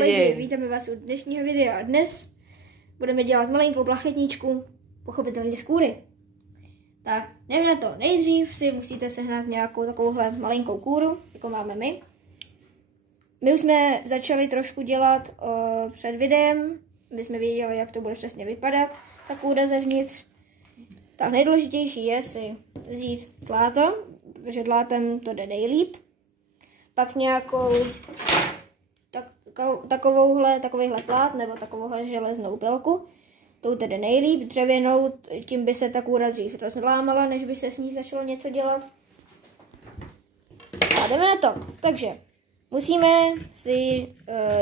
lidi, vítáme vás u dnešního videa. Dnes budeme dělat malinkou plachetničku, pochopitelně z kůry. Tak, jdeme na to. Nejdřív si musíte sehnat nějakou takovouhle malinkou kůru, jako máme my. My už jsme začali trošku dělat před videem, aby jsme věděli, jak to bude přesně vypadat, ta kůra zevnitř. Tak nejdůležitější je si vzít dláto, protože dlátem to jde nejlíp. Pak nějakou takovýhle plát nebo takovouhle železnou pilku. To jde nejlíp. Dřevěnou, tím by se ta kůra dřív rozlámala, než by se s ní začalo něco dělat. A jdeme na to. Takže musíme si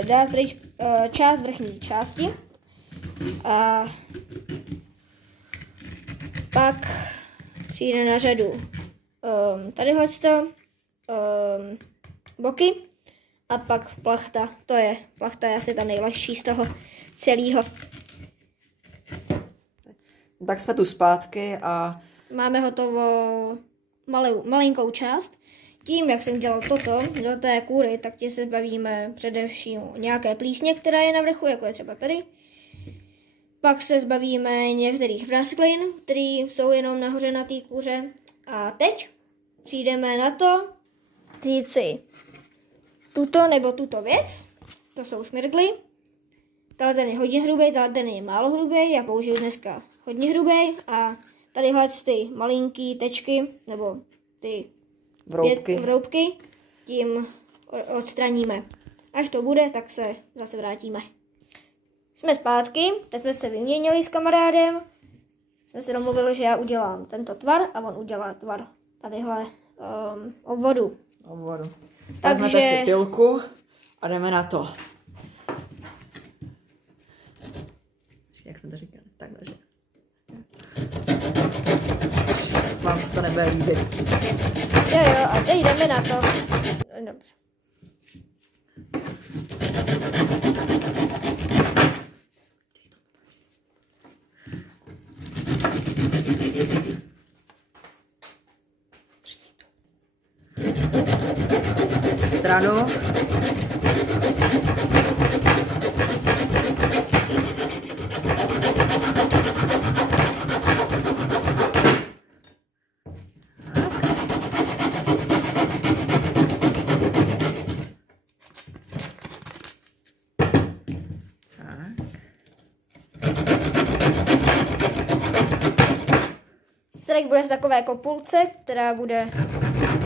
dát pryč část vrchní části. A pak přijde na řadu tadyhleto, boky a pak plachta. Plachta je asi ta nejlehčí z toho celého. Tak jsme tu zpátky a máme hotovo malinkou část. Tím, jak jsem dělal toto do té kůry, tak tím se zbavíme především nějaké plísně, která je na vrchu, jako je třeba tady. Pak se zbavíme některých prasklin, které jsou jenom nahoře na té kůře. A teď přijdeme na to vzít si tuto nebo tuto věc. To jsou šmirgly. Tahle ten je hodně hrubý, tahle ten je málo hrubý. Já použiju dneska hodně hrubý. A tadyhle ty malinký tečky, nebo ty vroubky, tím odstraníme. Až to bude, tak se zase vrátíme. Jsme zpátky, teď jsme se vyměnili s kamarádem. Jsme se domluvili, že já udělám tento tvar a on udělá tvar tadyhle obvodu. Vezmete si pilku a jdeme na to. Jak jsme to říkali? Takhle, že? Vám se to nebude líbit. Jo, a teď jdeme na to. Dobře. Stranu. Výsledek bude v takové kopulce, která bude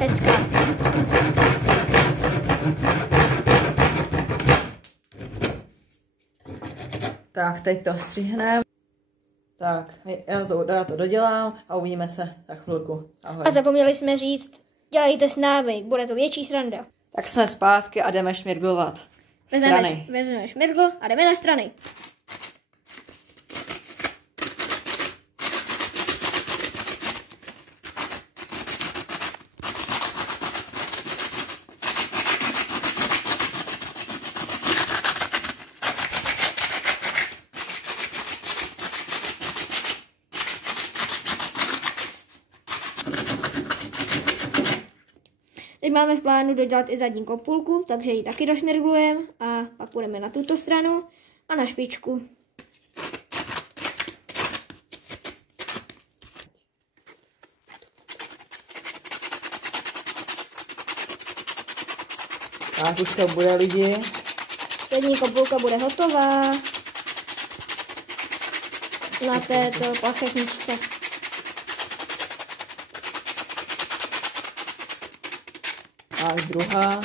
hezká. Tak, teď to střihneme. Tak, já to dodělám a uvidíme se za chvilku. Ahoj. A zapomněli jsme říct, dělejte s námi, bude to větší sranda. Tak jsme zpátky a jdeme šmirglovat. Vezmeme šmirgl a jdeme na strany. Teď máme v plánu dodělat i zadní kopulku, takže ji taky došmirglujeme a pak půjdeme na tuto stranu a na špičku. Tak už to bude, lidi. Zadní kopulka bude hotová na této plachetničce. A druhá.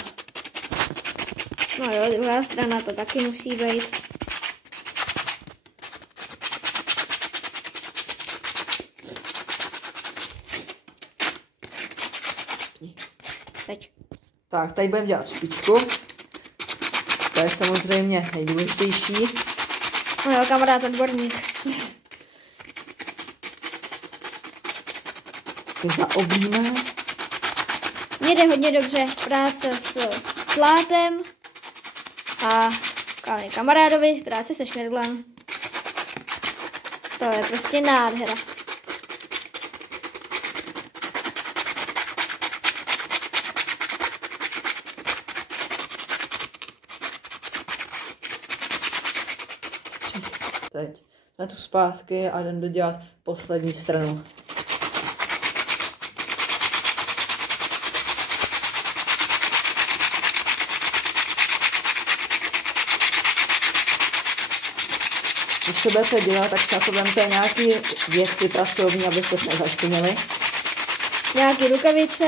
No jo, druhá strana to taky musí být. Teď. Tak, tady budeme dělat špičku. To je samozřejmě nejdůležitější. No jo, kamarád odborník. Zaoblíme. Mně jde hodně dobře práce s plátem a kamarádovi práce se šmirglem. To je prostě nádhera. Teď na tu zpátky a jdem dodělat poslední stranu. Když to budete dělat, tak se na to vemte nějaký věci pracovní, abyste se nezašpinili. Nějaké rukavice.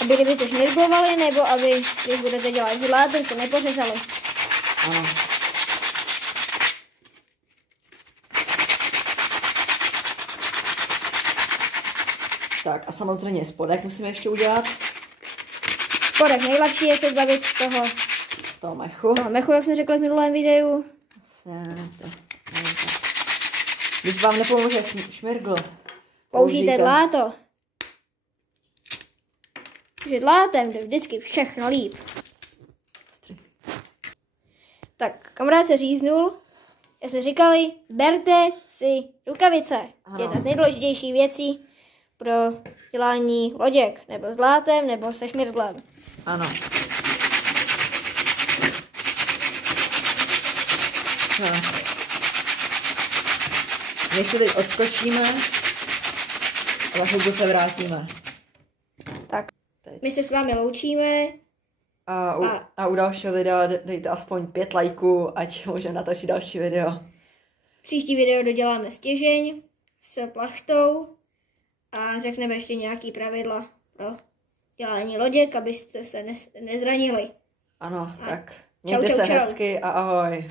Aby kdybyste šmirglovali, nebo aby, když budete dělat s látem, se nepořezali. Ano. Tak a samozřejmě spodek musíme ještě udělat. Spodek nejlepší je se zbavit toho mechu. Toho mechu, jak jsme řekli v minulém videu. Když vám nepomůže šmirgl, použijte dláto. Takže dlátem jde vždycky všechno líp. Tak, kamarád se říznul. Jak jsme říkali, berte si rukavice. Ano. Je to nejdůležitější věcí pro dělání loděk. Nebo s dlátem, nebo se šmirglem. Ano. My si teď odskočíme a za chvilku se vrátíme. Tak, my se s vámi loučíme. A u dalšího videa dejte aspoň 5 lajků, ať můžeme natočit další video. Příští video doděláme stěžeň s plachtou a řekneme ještě nějaký pravidla pro dělání loděk, abyste se nezranili. Ano, tak mějte se hezky a ahoj.